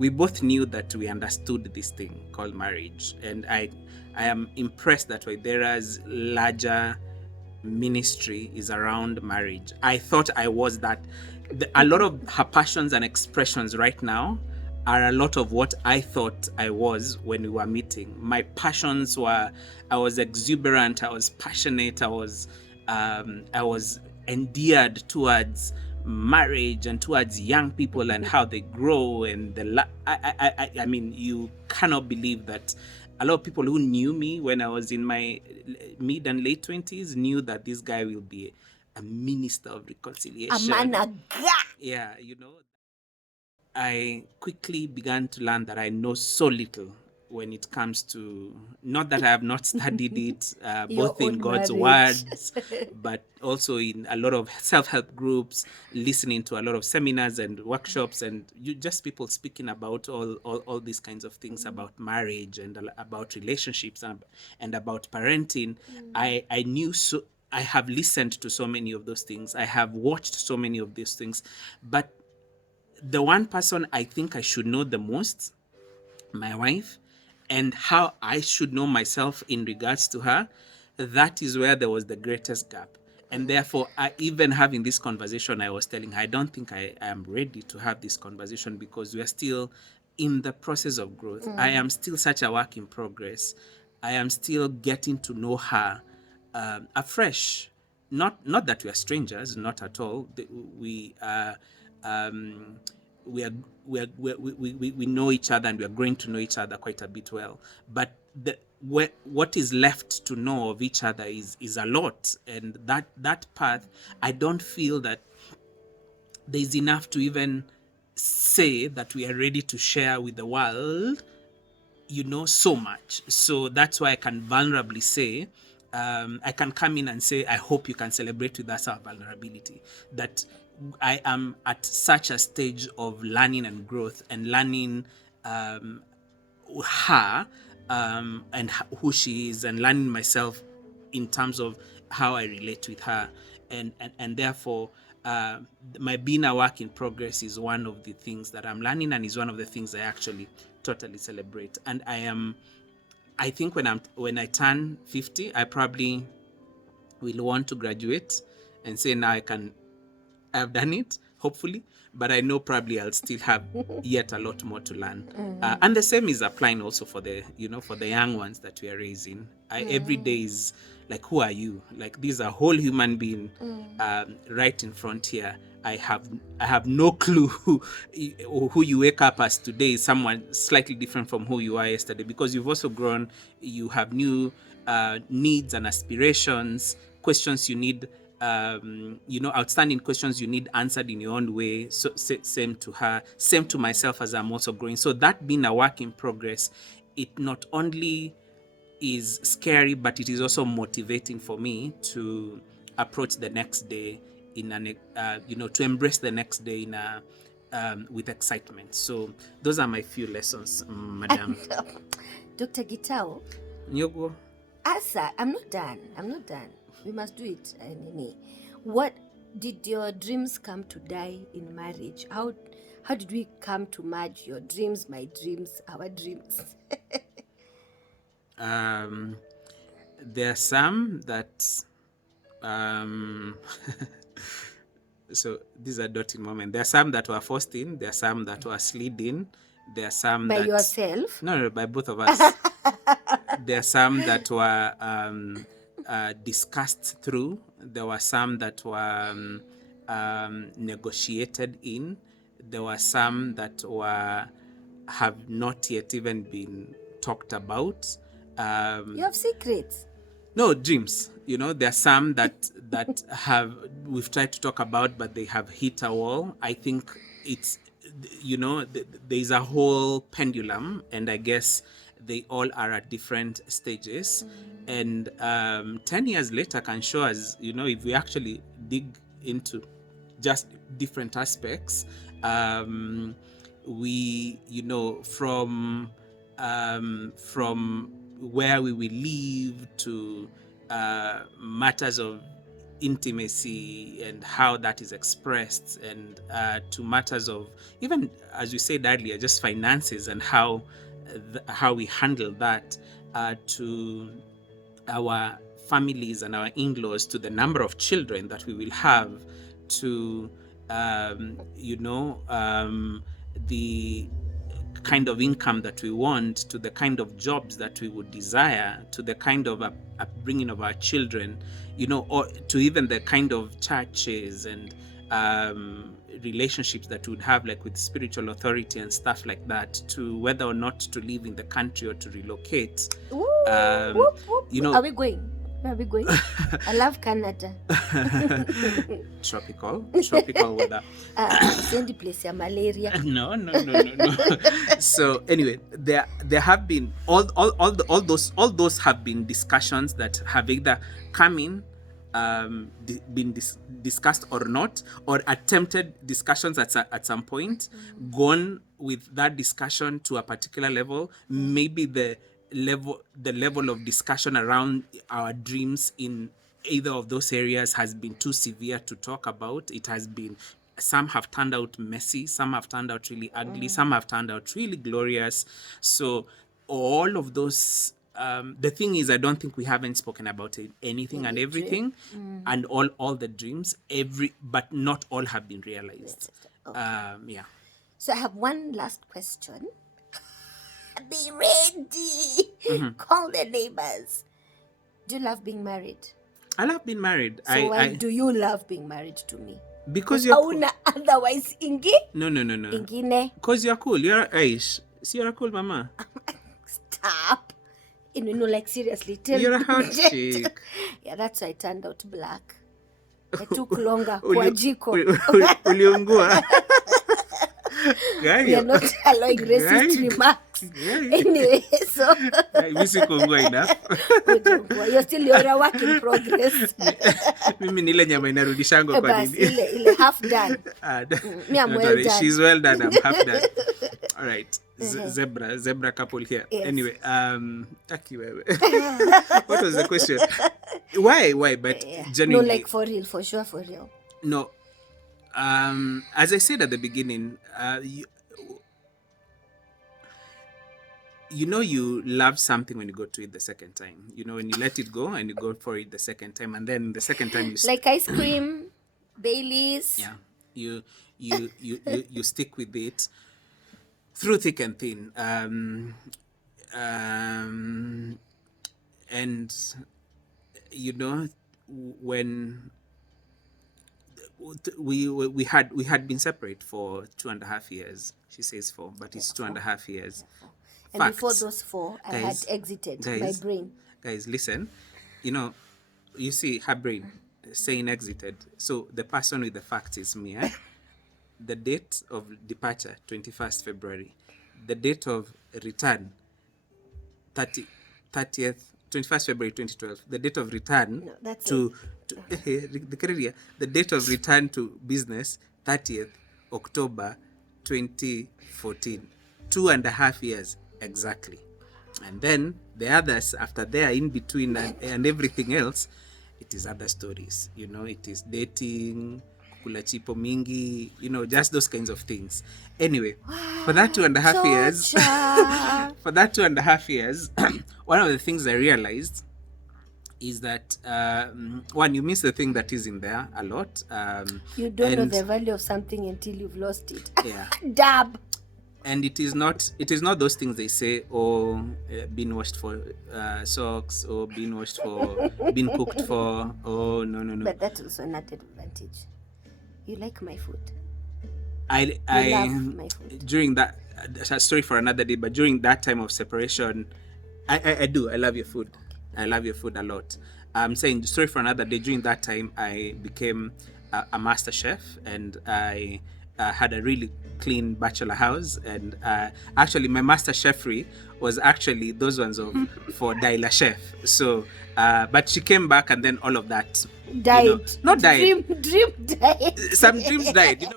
we both knew that we understood this thing called marriage, and I am impressed that way. There is larger ministry is around marriage. I thought I was that. A lot of her passions and expressions right now are a lot of what I thought I was when we were meeting. My passions were, I was exuberant, I was passionate, I was endeared towards marriage and towards young people and how they grow and I mean, you cannot believe that a lot of people who knew me when I was in my mid and late 20s knew that this guy will be a minister of reconciliation. Amanaga. Yeah, I quickly began to learn that I know so little when it comes to, not that I have not studied it, Your both in own God's marriage. words, but also in a lot of self-help groups, listening to a lot of seminars and workshops, and just people speaking about all these kinds of things about marriage and about relationships and about parenting. I knew so. I have listened to so many of those things. I have watched so many of these things, but the one person I think I should know the most, my wife, and how I should know myself in regards to her, that is where there was the greatest gap. And therefore, even having this conversation, I was telling her, I don't think I am ready to have this conversation because we are still in the process of growth. I am still such a work in progress. I am still getting to know her afresh. Not that we are strangers, not at all. We are um, we are we know each other and we are growing to know each other quite a bit well. But what is left to know of each other is a lot, and that path, I don't feel that there's enough to even say that we are ready to share with the world, so much. So that's why I can vulnerably say, I can come in and say, I hope you can celebrate with us our vulnerability. That I am at such a stage of learning and growth and learning her and who she is, and learning myself in terms of how I relate with her, and therefore my being a work in progress is one of the things that I'm learning, and is one of the things I actually totally celebrate. And I think when I turn 50, I probably will want to graduate and say, now I've done it, hopefully, but I know probably I'll still have yet a lot more to learn. And the same is applying also for the young ones that we are raising. Every day is like, who are you? Like, these are whole human being right in front here. I have no clue who you wake up as today is someone slightly different from who you are yesterday, because you've also grown. You have new needs and aspirations, questions you need, outstanding questions you need answered in your own way. So same to her, same to myself as I'm also growing. So that being a work in progress, it not only is scary, but it is also motivating for me to approach the next day to embrace the next day with excitement. So those are my few lessons, Madam. Dr. Gitao, Nyogo. Asa, I'm not done. We must do it. What did your dreams come to die in marriage? How did we come to merge your dreams, my dreams, our dreams? There are some that so these are dotting moments. There are some that were forced in, there are some that were slid in, there are some By that yourself? no, by both of us. There are some that were discussed through. There were some that were negotiated in. There were some that have not yet even been talked about. You have secrets. No, dreams. There are some that we've tried to talk about, but they have hit a wall. I think it's, there's a whole pendulum, and I guess they all are at different stages. And 10 years later can show us, if we actually dig into just different aspects, we, from where we will live to matters of intimacy and how that is expressed, and to matters of, even as we said earlier, just finances and how we handle that, to our families and our in-laws, to the number of children that we will have, to the kind of income that we want, to the kind of jobs that we would desire, to the kind of upbringing of our children, or to even the kind of churches and relationships that we would have, like with spiritual authority and stuff like that, to whether or not to live in the country or to relocate. Ooh, whoop, whoop. Are we going? Where are we going? I love Canada. Tropical weather. Send place ya malaria. No. So anyway, there have been all those have been discussions that have either come in, been discussed or not, or attempted discussions at some point, gone with that discussion to a particular level. Maybe the level of discussion around our dreams in either of those areas has been too severe to talk about. It has been, some have turned out messy, some have turned out really ugly, some have turned out really glorious. So all of those, the thing is, I don't think we haven't spoken about anything and everything, and all the dreams, but not all have been realized. Okay. Yeah. So I have one last question. Be ready. Call the neighbors. Do you love being married? I love being married. So why do you love being married to me? Because you're cool. Otherwise, Ingi? No. Ingine? Because you're cool. You're Aish. See, you're a cool mama. Stop. Like seriously. You're a hot chick. Yeah, that's why I turned out black. I took longer. Kwa jiko. Uliungua. We are not allowing racist remarks. Anyway, so enough. You're a work in progress. Mimi nile nyama inarudishango kwa nini? Ile half done. Me, I'm well done. She's well done. I'm half done. All right. Zebra couple here. Yes. Anyway, taki wewe. What was the question? Why? But genuinely. No, like for real, for sure, for real. No. As I said at the beginning, you love something when you go to it the second time. When you let it go and you go for it the second time, and then the second time you like ice cream, Baileys. Yeah, you stick with it through thick and thin. And when we had been separate for 2.5 years. She says 4, but it's 2.5 years. And facts. Before those 4, I had exited my brain. Guys, listen. You see her brain saying exited. So the person with the facts is me. The date of departure, 21st February. The date of return, 30th, 21st February 2012. The date of return the date of return to business, 30th October 2014. 2.5 years exactly. And then the others after there, in between and everything else, it is other stories. It is dating, kula chipo mingi, just those kinds of things. Anyway, for that 2.5 years, one of the things I realized is that one, you miss the thing that is in there a lot. You don't know the value of something until you've lost it. Yeah. Dab. And it is not those things they say, being washed for socks, or being washed for, being cooked for. Oh no. But that's also not an advantage. You like my food. I love my food. During that, a story for another day. But during that time of separation, I do. I love your food. I love your food a lot. I'm saying, story for another day. During that time, I became a master chef, and I had a really clean bachelor house. And actually, my master chefry was actually those ones for Daila Chef. So, but she came back, and then all of that died. Not died. Dream died. Some dreams died.